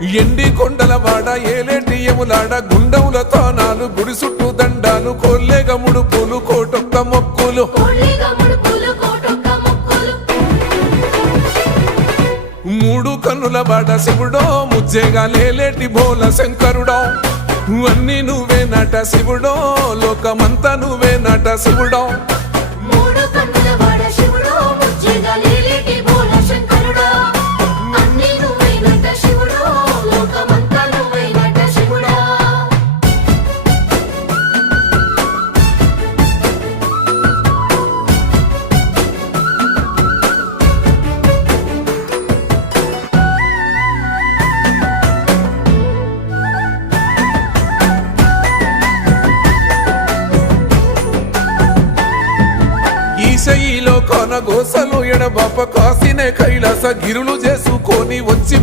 ఎండి కొండల వాడ ఏలేటి యములాడ గుండముల తానాలు గుడి చుట్టూ దండాలు కోల్లేగ ముడుపులు కోటొక్క మొక్కులు మూడు కన్నుల వాడ శివుడో ముజ్జేగా లేలేటి బోల శంకరుడో అన్ని నువ్వే నట శివుడో లోకమంతా నువ్వే నట శివుడో ఈశయిలో కొన గోసలు ఎడబాప కాసినే కైలాస గిరులు చేసుకొని వచ్చి